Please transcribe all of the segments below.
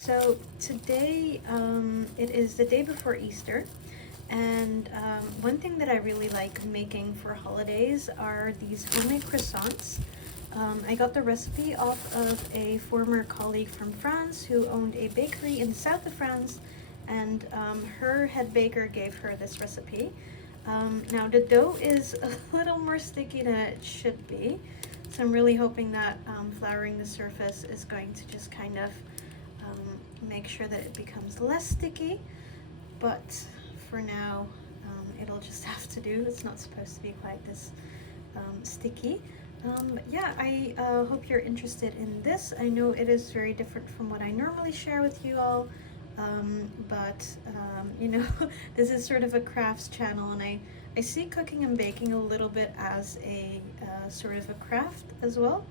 So today, it is the day before Easter, and one thing that I really like making for holidays are these homemade croissants. I got the recipe off of a former colleague from France who owned a bakery in the south of France, and her head baker gave her this recipe. Now the dough is a little more sticky than it should be, so I'm really hoping that flouring the surface is going to just kind of make sure that it becomes less sticky, but for now it'll just have to do. It's not supposed to be quite this sticky. But yeah, I hope you're interested in this. I know it is very different from what I normally share with you all, but you know, this is sort of a crafts channel, and I see cooking and baking a little bit as a sort of a craft as well.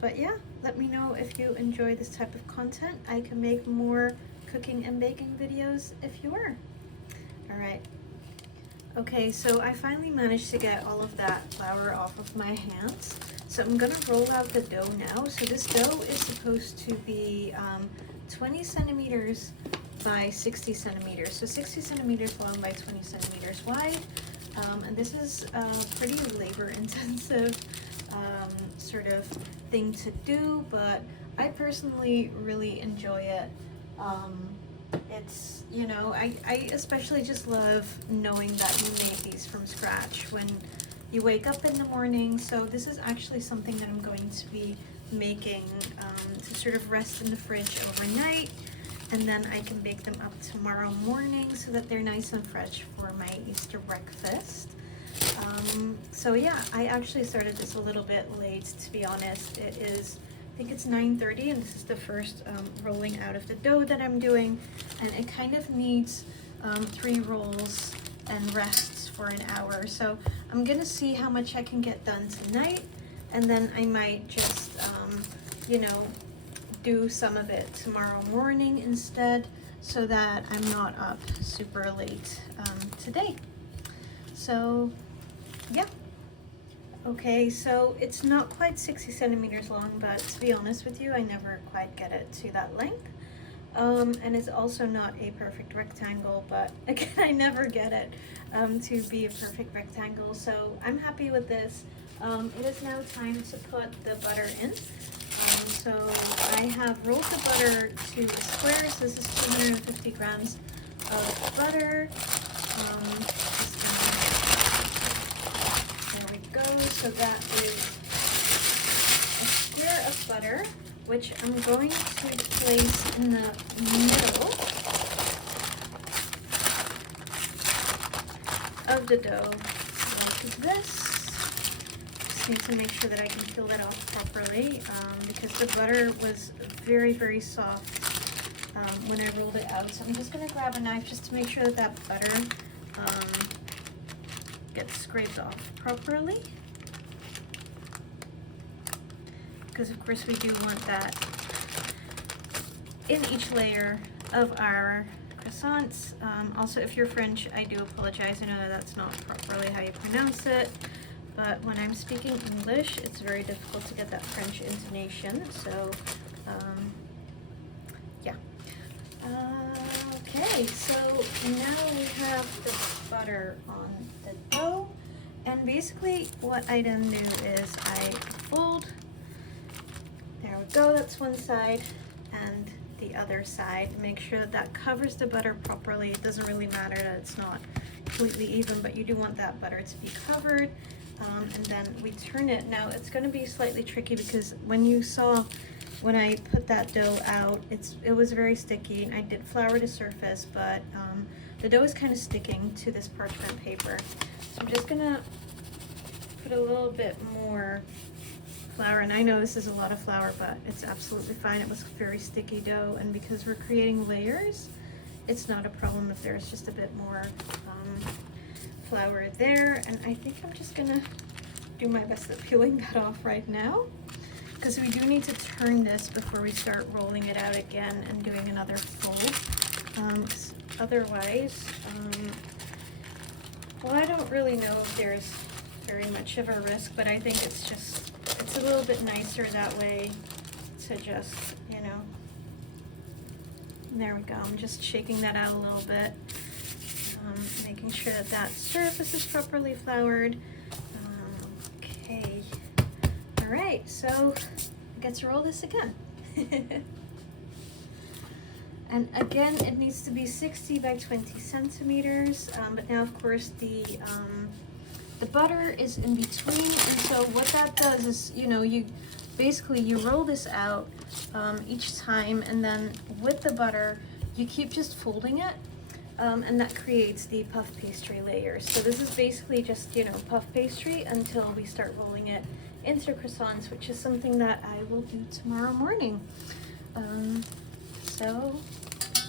But yeah, let me know if you enjoy this type of content. I can make more cooking and baking videos if you are. All right. Okay, so I finally managed to get all of that flour off of my hands. So I'm gonna roll out the dough now. So this dough is supposed to be 20 centimeters by 60 centimeters. So 60 centimeters long by 20 centimeters wide. And this is a pretty labor intensive sort of thing to do, but I personally really enjoy it. It's, you know, I especially just love knowing that you made these from scratch when you wake up in the morning. So this is actually something that I'm going to be making to sort of rest in the fridge overnight, and then I can bake them up tomorrow morning so that they're nice and fresh for my Easter breakfast. So yeah, I actually started this a little bit late, to be honest. It is, I think it's 9:30, and this is the first rolling out of the dough that I'm doing, and it kind of needs 3 rolls and rests for an hour. So I'm gonna see how much I can get done tonight, and then I might just you know, do some of it tomorrow morning instead, so that I'm not up super late today. So yeah. Okay, so it's not quite 60 centimeters long, but to be honest with you, I never quite get it to that length. And it's also not a perfect rectangle, but again, I never get it to be a perfect rectangle. So I'm happy with this. It is now time to put the butter in. So I have rolled the butter to a square. So this is 250 grams of butter. So that is a square of butter, which I'm going to place in the middle of the dough like this. Just need to make sure that I can peel that off properly because the butter was very, very soft when I rolled it out. So I'm just going to grab a knife just to make sure that that butter gets scraped off properly. Because of course we do want that in each layer of our croissants. Also, if you're French, I do apologize. I know that that's not properly how you pronounce it, but when I'm speaking English, it's very difficult to get that French intonation. So, yeah. Okay, so now we have the butter on the dough, and basically what I then do is I fold. There we go, that's one side, and the other side. Make sure that that covers the butter properly. It doesn't really matter that it's not completely even, but you do want that butter to be covered. And then we turn it. Now it's going to be slightly tricky because when you saw when I put that dough out, it was very sticky, and I did flour the surface, but the dough is kind of sticking to this parchment paper. So I'm just going to put a little bit more flour, and I know this is a lot of flour, but it's absolutely fine. It was very sticky dough, and because we're creating layers, it's not a problem if there's just a bit more flour there. And I think I'm just gonna do my best at peeling that off right now, because we do need to turn this before we start rolling it out again and doing another fold. Otherwise, well, I don't really know if there's very much of a risk, but I think it's a little bit nicer that way to just, you know, There we go. I'm just shaking that out a little bit, making sure that that surface is properly floured. Okay. All right, so I get to roll this again. And again, it needs to be 60 by 20 centimeters. But now, of course, the butter is in between, and so what that does is, you basically you roll this out each time, and then with the butter, you keep just folding it, and that creates the puff pastry layer. So this is basically just, puff pastry until we start rolling it into croissants, which is something that I will do tomorrow morning. So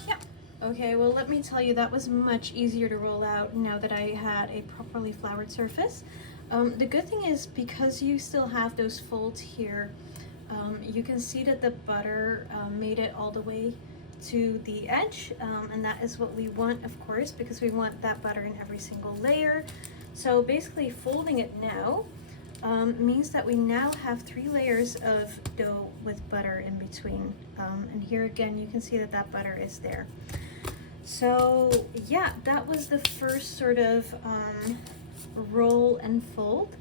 yeah. Okay, well, let me tell you, that was much easier to roll out now that I had a properly floured surface. The good thing is, because you still have those folds here, you can see that the butter made it all the way to the edge, and that is what we want, of course, because we want that butter in every single layer. So basically folding it now means that we now have 3 layers of dough with butter in between, and here again you can see that that butter is there. So yeah, that was the first sort of roll and fold,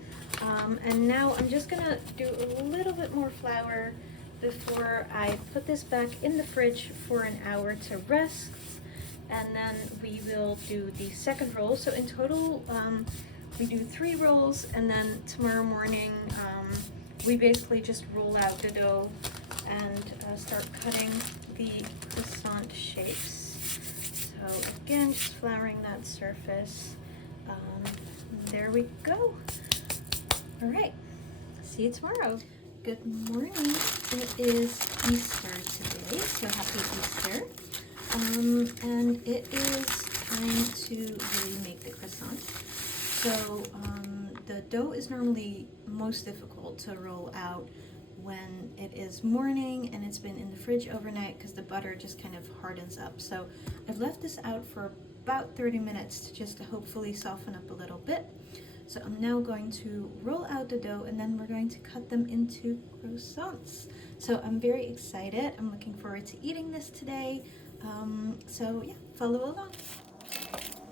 and now I'm just gonna do a little bit more flour before I put this back in the fridge for an hour to rest, and then we will do the second roll. So in total we do 3 rolls, and then tomorrow morning we basically just roll out the dough and start cutting the croissant shapes. So again, just flouring that surface. There we go. All right, see you tomorrow. Good morning. It is Easter today, so happy Easter. And it is time to really make the croissant. So the dough is normally most difficult to roll out when it is morning and it's been in the fridge overnight, because the butter just kind of hardens up. So I've left this out for about 30 minutes to just hopefully soften up a little bit. So I'm now going to roll out the dough, and then we're going to cut them into croissants. So I'm very excited. I'm looking forward to eating this today. So yeah, follow along.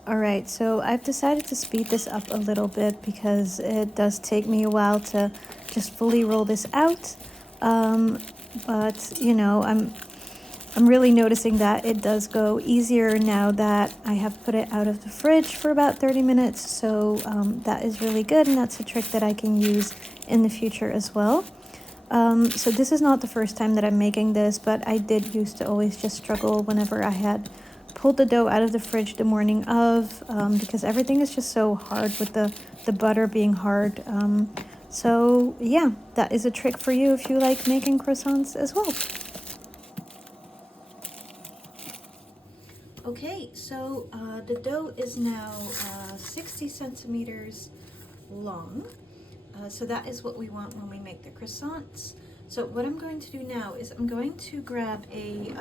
All right, so I've decided to speed this up a little bit because it does take me a while to just fully roll this out. But I'm really noticing that it does go easier now that I have put it out of the fridge for about 30 minutes. So that is really good, and that's a trick that I can use in the future as well. So this is not the first time that I'm making this, but I did used to always just struggle whenever I had pulled the dough out of the fridge the morning of, because everything is just so hard with the butter being hard. So yeah, that is a trick for you if you like making croissants as well. Okay, so the dough is now 60 centimeters long. So that is what we want when we make the croissants. So what I'm going to do now is I'm going to grab a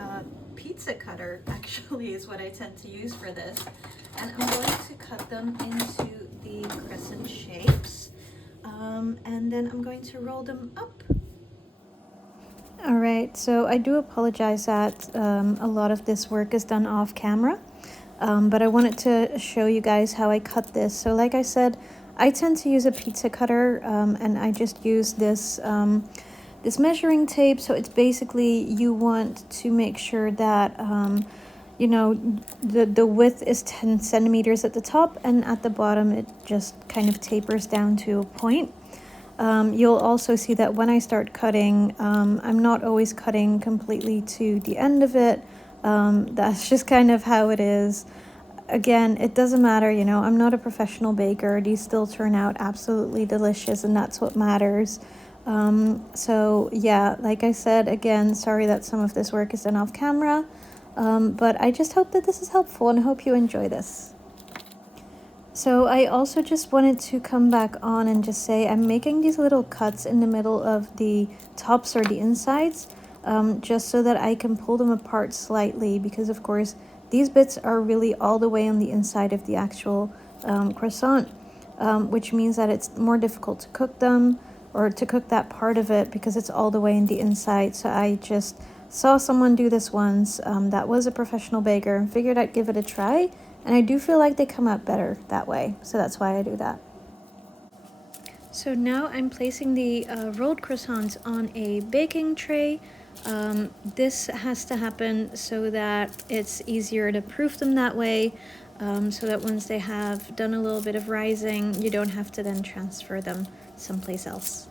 pizza cutter, actually is what I tend to use for this. And I'm going to cut them into the crescent shapes. And then I'm going to roll them up. All right, so I do apologize that a lot of this work is done off camera, but I wanted to show you guys how I cut this. So like I said, I tend to use a pizza cutter, and I just use this this measuring tape. So it's basically, you want to make sure that the width is 10 centimeters at the top, and at the bottom it just kind of tapers down to a point. You'll also see that when I start cutting, I'm not always cutting completely to the end of it. That's just kind of how it is. Again, it doesn't matter, I'm not a professional baker. These still turn out absolutely delicious, and that's what matters. So yeah, like I said, again, sorry that some of this work is done off camera, but I just hope that this is helpful, and I hope you enjoy this. So I also just wanted to come back on and just say I'm making these little cuts in the middle of the tops or the insides, just so that I can pull them apart slightly, because of course these bits are really all the way on the inside of the actual croissant, which means that it's more difficult to cook them, or to cook that part of it, because it's all the way in the inside. So I just saw someone do this once that was a professional baker and figured I'd give it a try, and I do feel like they come out better that way, so that's why I do that. So now I'm placing the rolled croissants on a baking tray. This has to happen so that it's easier to proof them that way, so that once they have done a little bit of rising, you don't have to then transfer them someplace else.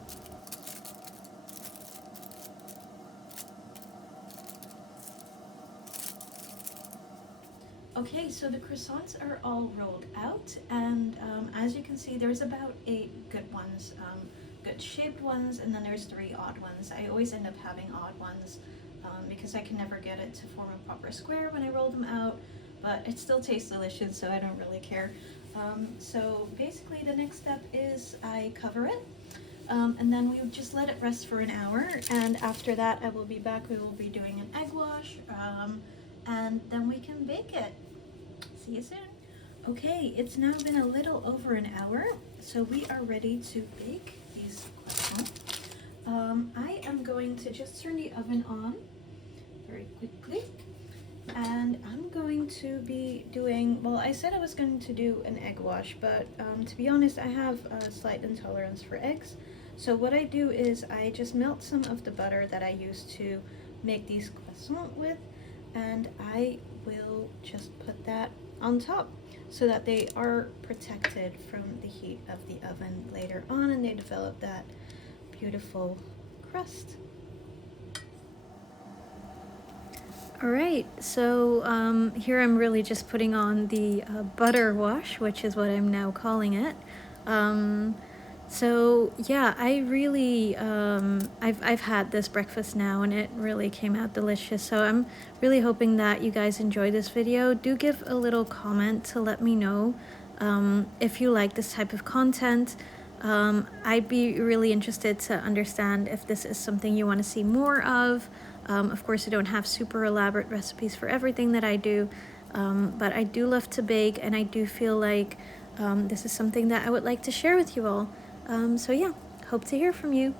Okay, so the croissants are all rolled out, and as you can see, there's about 8 good ones, good shaped ones, and then there's 3 odd ones. I always end up having odd ones because I can never get it to form a proper square when I roll them out, but it still tastes delicious, so I don't really care. So basically the next step is I cover it, and then we just let it rest for an hour, and after that I will be back. We will be doing an egg wash, and then we can bake it. See you soon. Okay, it's now been a little over an hour, so we are ready to bake these croissants. I am going to just turn the oven on very quickly, and I'm going to be doing, well, I said I was going to do an egg wash, but to be honest, I have a slight intolerance for eggs. So what I do is I just melt some of the butter that I used to make these croissants with, and I will just put that on top so that they are protected from the heat of the oven later on, and they develop that beautiful crust. Alright, so here I'm really just putting on the butter wash, which is what I'm now calling it. So yeah, I really, I've had this breakfast now and it really came out delicious. So I'm really hoping that you guys enjoy this video. Do give a little comment to let me know if you like this type of content. I'd be really interested to understand if this is something you want to see more of. Of course, I don't have super elaborate recipes for everything that I do, but I do love to bake, and I do feel like this is something that I would like to share with you all. So yeah, hope to hear from you.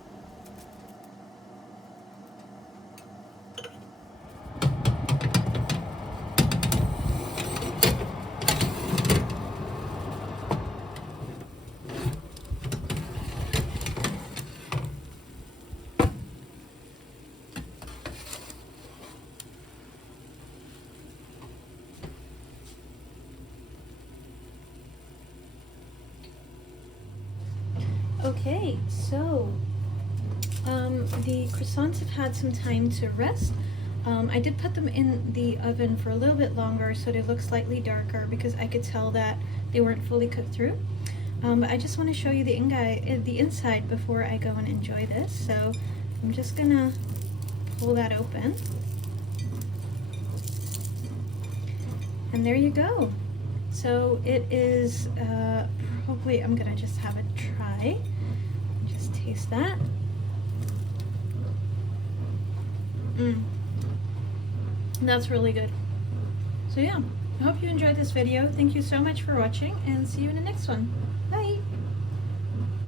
Okay, so the croissants have had some time to rest. I did put them in the oven for a little bit longer so they look slightly darker because I could tell that they weren't fully cooked through. But I just want to show you the inside before I go and enjoy this. So I'm just gonna pull that open. And there you go. So it is, probably, I'm gonna just have a try. Just taste that. That's really good. So yeah, I hope you enjoyed this video. Thank you so much for watching, and see you in the next one.